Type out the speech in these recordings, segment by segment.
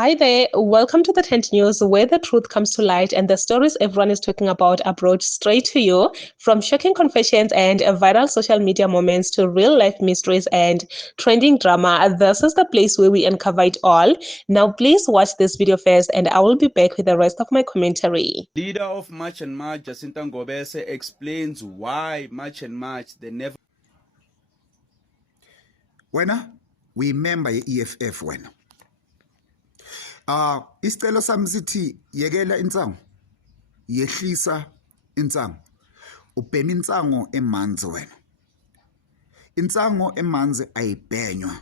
Hi there, welcome to the Tent News, where the truth comes to light and the stories everyone is talking about are brought straight to you. From shocking confessions and viral social media moments to real life mysteries and trending drama, this is the place where we uncover it all. Now, please watch this video first, and I will be back with the rest of my commentary. Leader of March and March, Jacinta Ngobese, explains why March and March they never. Wena uyimember ye-EFF wena. Isicelo sami sithi yekela insango. Yehlisa insango. Ubhema insango emanzi wena. Insango emanzi ayibhenywa.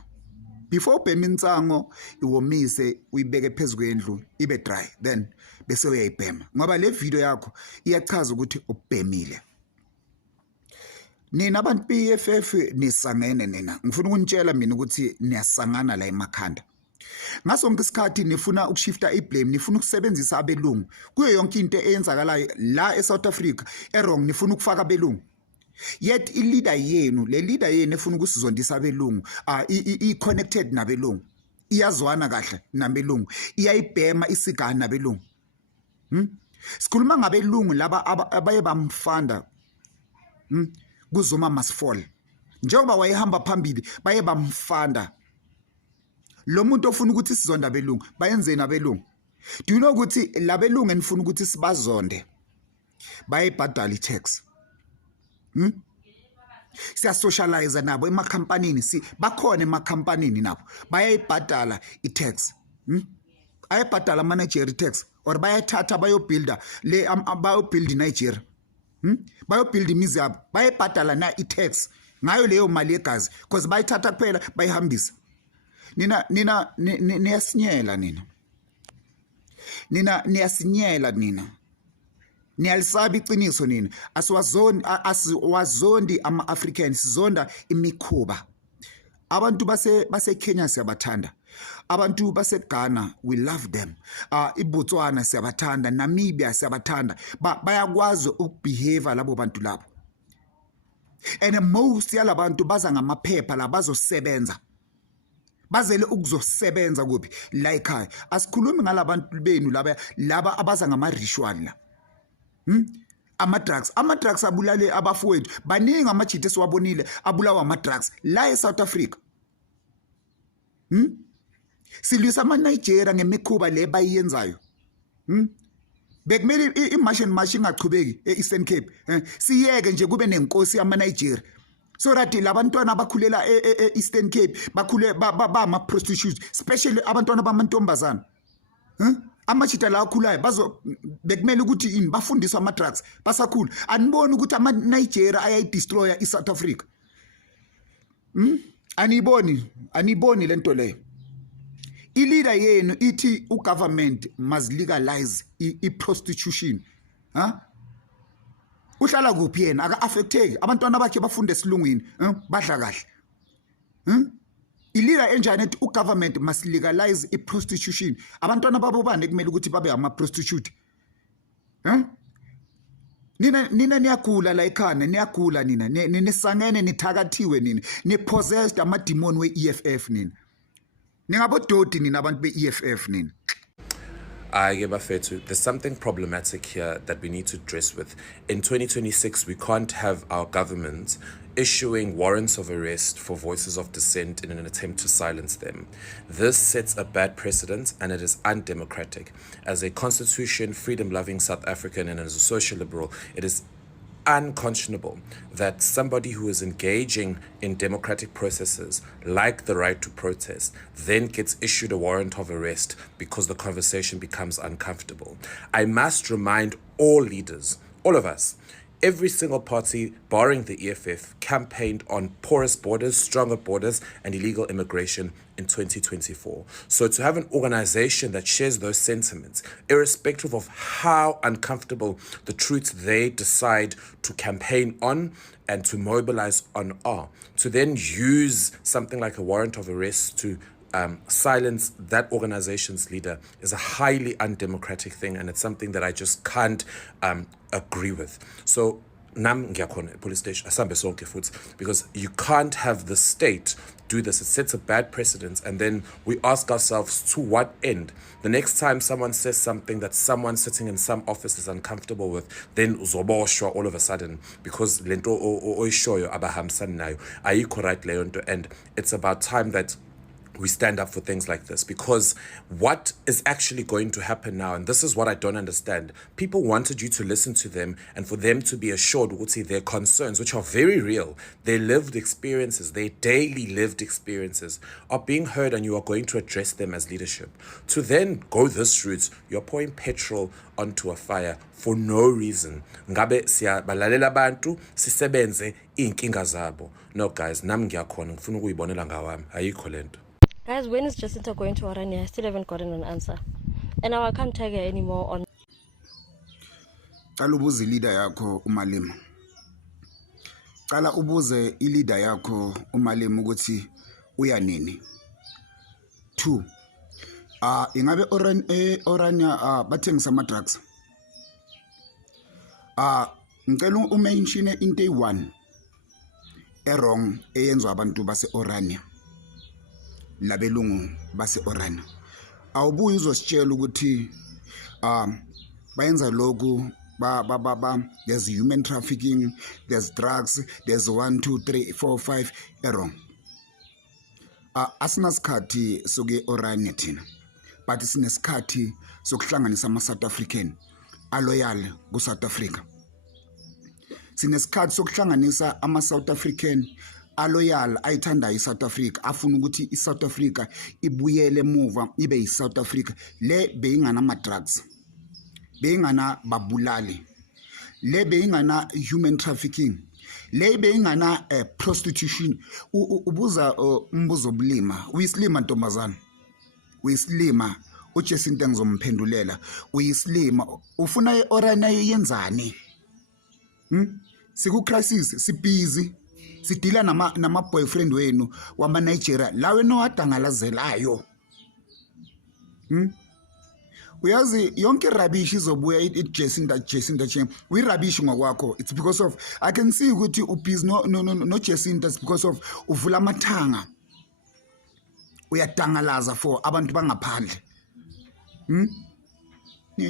Before ubhema insango iwomise uyibeke phezulu ibe dry, then bese uyayibhema. Ngoba le video yakho iyachaza ukuthi ubhemile. Nina abantu be-EFF nisangene nina. Ngifuna ukunitshela mina ukuthi niyasangana la emakhanda. Ngasonke isikhathi nifuna ukushifta iblame, nifuna ukusebenzisa abelungu. Kuyo yonke into eyenzakalayo la eSouth Africa errong nifuna ukufaka abelungu. Yet leader yenu efuna ukusizondisa abelungu, i-connected nabelungu. Iyazwana kahle nabelungu. Iyayibhema isigana nabelungu. Sikhuluma ngabelungu laba abaye bamfanda. Kuzuma Masfall. Njengoba wayehamba phambili baye bamfanda. Lo muntu ofuna ukuthi sizonda abelungu bayenzeni abelungu? Do you know ukuthi labelungu enifuna ukuthi sibazonde bayibhadala i-tax? Siya socialize nabo emakhampanini, bakhona emakhampanini nabo bayayibhadala i-tax. Ayibhadala manager i-tax or bayathatha bayobuilda bayobuild Nigeria. Bayobuild imizi yabo bayibhadala na i-tax ngayo leyo mali yegazi because bayithatha kuphela bayihambisa. Nina niyasinyela nina. Niyalisabi iqiniso nina. Asiwazondi ama-Africans, sizonda imikhuba. Abantu base Kenya siyabathanda. Abantu base Ghana, we love them. iBotswana siyabathanda, Namibia siyabathanda. Bayakwazi ukubehave labo bantu labo. And most yalabantu baza ngamaphepha la bazosebenza. Bazele ukuzosebenza kuphi la ekhaya. Asikhulumi ngalabantu benu laba abaza ngama-ritual la. Ama-drugs abulale abafowethu. Baningi amajita esiwabonile abulawa ama-drugs la eSouth Africa. Silwisa ama-Nigeria ngemikhuba le bayenzayo. Bekumele i-march and march ingachubeki e-Eastern Cape. Siyeke nje kube nenkosi yama-Nigeria. So that labantwana bakhulela e-Eastern Cape bakhule ama-prostitutes, especially abantwana bamantombazana. Amachita la akhulayo bekumele ukuthi ini bafundiswa ama-drugs basakhula. Aniboni ukuthi ama-Nigeria ayayidestroya i-South Africa? Aniboni lento leyo. I-leader yenu ithi u-government must legalize i-prostitution. Uhlala kuphi yena aka-affecteki abantwana bakhe bafunde esilungwini badla kahle. I-leader enjani ethi u-government must legalize i-prostitution? Abantwana babo bani kumele ukuthi babe ama-prostitute? Nina niyagula la ekhana, niyagula nina. Nisangene nithakathiwe nina. Ni-possessed amademon we-EFF nina. Ningabododi nina abantu be-EFF nina. There's something problematic here that we need to address with. In 2026, we can't have our government issuing warrants of arrest for voices of dissent in an attempt to silence them. This sets a bad precedent and it is undemocratic. As a constitution, freedom-loving South African and as a social liberal, it is unconscionable that somebody who is engaging in democratic processes like the right to protest then gets issued a warrant of arrest because the conversation becomes uncomfortable. I must remind all leaders, all of us, every single party, barring the EFF, campaigned on porous borders, stronger borders, and illegal immigration in 2024. So to have an organization that shares those sentiments, irrespective of how uncomfortable the truths they decide to campaign on and to mobilize on are, to then use something like a warrant of arrest to silence that organization's leader is a highly undemocratic thing, and it's something that I just can't agree with. So nam ngiyakhona police station asambe sonke futhi, because you can't have the state do this. It sets a bad precedent. And then we ask ourselves, to what end? The next time someone says something that someone sitting in some office is uncomfortable with, then uzoboshwa all of a sudden because lento oyishoyo abahamsan nayo ayikho right leyo nto. And it's about time that we stand up for things like this, because what is actually going to happen now, and this is what I don't understand, people wanted you to listen to them and for them to be assured their concerns, which are very real, their lived experiences, their daily lived experiences are being heard, and you are going to address them as leadership. To then go this route, you're pouring petrol onto a fire for no reason. Ngabe siyabalalela abantu sisebenze inkinga zabo. No guys, nami ngiyakhona ngifuna ukuyibonela ngawami, ayikho lento. Guys, when is Jacinta going to Orania? I still haven't gotten an answer. And now I can't tag her anymore on. Cala ubuze leader yakho uMalema. Cala ubuze leader yakho uMalema ukuthi uya nini. 2. Ingabe Orania bathengisa ama drugs. Ngicela umention into eyi1 wrong eyenzwa abantu base Orania. Labelungu base Orania. Awubuye uzositshela ukuthi bayenza lokhu there's human trafficking, there's drugs, there's 1 2 3 4 5 wrong. Asinasikhathi soke Orania thina, but sinesikhathi sokuhlanganisa ama South African aloyal ku South Africa. Sinesikhathi sokuhlanganisa ama South African aloyal ayithanda iSouth Africa, afuna ukuthi iSouth Africa ibuyele emuva ibe yiSouth Africa le beyingana ama drugs, beyingana babulali, le beyingana human trafficking, le beyingana prostitution. Ubuza umbuzo obulima, uyisilima ntombazana, uyisilima. uJacinta ngizomphendulela, uyisilima, ufuna iOrania yenzani? Siku crisis, sibhizi, sidila nama boyfriend wenu wama Nigeria lawe no adangalazelayo. Uyazi yonke rubbish izobuya Jacinta che uyirubbish ngokwakho. It's because of I can see ukuthi ubhizi no Jacinta, it's because of uvula amathanga uyadangalaza for abantu bangaphandle.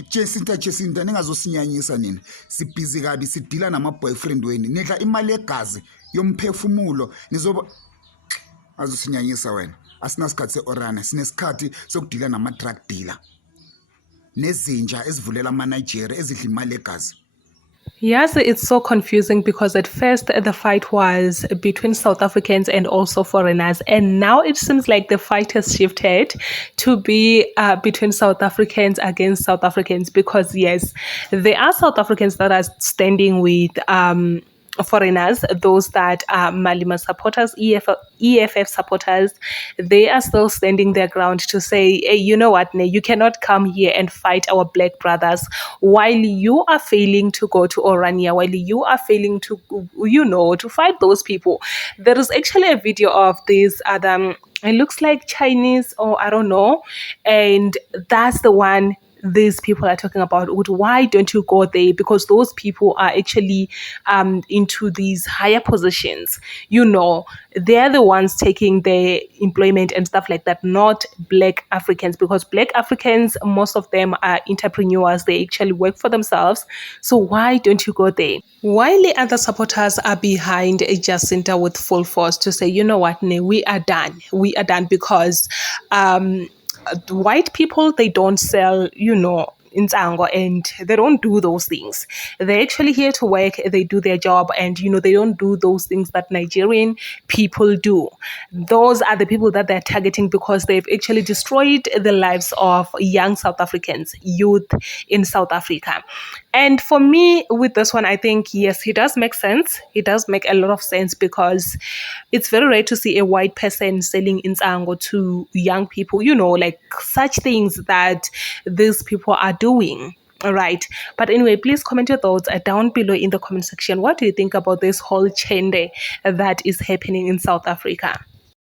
Jacinta ningazosinyanyisa nini, sibhizi kabi sidila nama boyfriend wenu, nidla imali yegazi yomphefumulo nizoba azosinyanyisa wena. Asinasikhathi seOrania, sinesikhathi sokudila nama drug dealer nezinja ezivulela ama Nigeria ezidla imali yegazi. Yes, it's so confusing because at first the fight was between South Africans and also foreigners, and now it seems like the fight has shifted to be between South Africans against South Africans, because yes, there are South Africans that are standing with foreigners, those that are Malema supporters, EFF supporters. They are still standing their ground to say, hey, you know what, you cannot come here and fight our black brothers while you are failing to go to Orania, while you are failing to, to fight those people. There is actually a video of this other, it looks like Chinese or I don't know, and that's the one these people are talking about. Why don't you go there? Because those people are actually into these higher positions. They're the ones taking their employment and stuff like that, not black Africans, because black Africans, most of them are entrepreneurs. They actually work for themselves. So why don't you go there? While the other supporters are behind Jacinta with full force to say, you know what, we are done. We are done because white people, they don't sell, Nsango, and they don't do those things. They're actually here to work, they do their job, and they don't do those things that Nigerian people do. Those are the people that they're targeting because they've actually destroyed the lives of young South Africans, youth in South Africa. And for me, with this one, I think, yes, it does make sense. It does make a lot of sense because it's very rare to see a white person selling Nsango to young people, like such things that these people are doing. All right. But anyway, please comment your thoughts down below in the comment section. What do you think about this whole chende that is happening in South Africa?